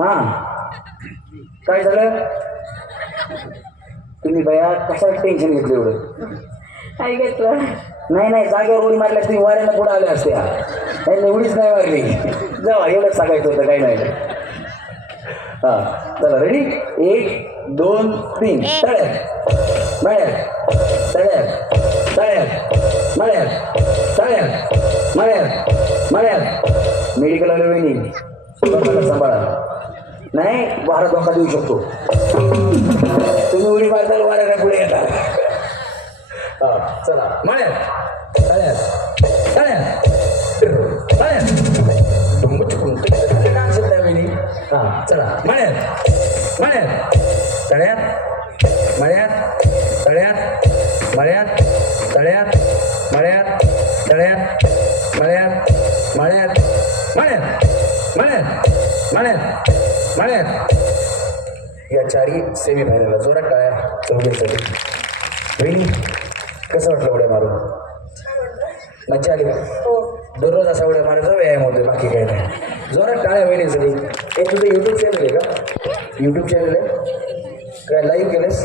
हा काय झालं तुम्ही बया कशाला टेन्शन घेतलं एवढं काय घेतलं नाही नाही जागेवर उडी मारल्या तुम्ही वाऱ्याला पुढे आल्या असत्या नाही एवढीच नाही मारली जावा एवढंच सांगायचं होतं काही नाही हा चला रेडी 1 2 3 तळ्यात मळ्यात तळ्यात तळ्यात मळ्यात तळ्यात मळ्यात मळ्यात मेडिकल आले वहिनी स्वतःला सांभाळा नाही वारा धोका देऊ शकतो तुम्ही उडी मारताल वाऱ्याला पुढे येतात हा चला मळ्यात तळ्यात तळ्यात तळ्यात काय असेल त्यावेळी हा चला मळ्यात मळ्यात तळ्यात मळ्यात तळ्यात मळ्यात तळ्यात मळ्यात तळ्यात मळ्यात मळ्यात मळ्यात मळ्यात मळ्यात मळ्यात या चारी सेमी फायनलला जोरात टाळ्या चौघीसाठी वहिनी कसं वाटलं उड्या मारून मज्जा आली का दररोज असा उड्या मारायचा व्यायाम होतोय बाकी काही नाही जोरात टाळ्या वहिनीसाठी हे तुझं यूट्यूब चॅनल आहे का यूट्यूब चॅनल आहे काय लाईव्ह केलंस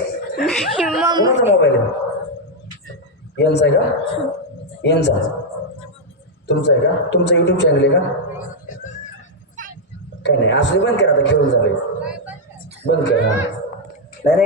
कोणाचा मोबाईल आहे यांचा आहे का यांचा तुमचा आहे का तुमचं यूट्यूब चॅनल आहे का काय नाही असले बंद करा आता खेळून झाले बंद करा नाही नाही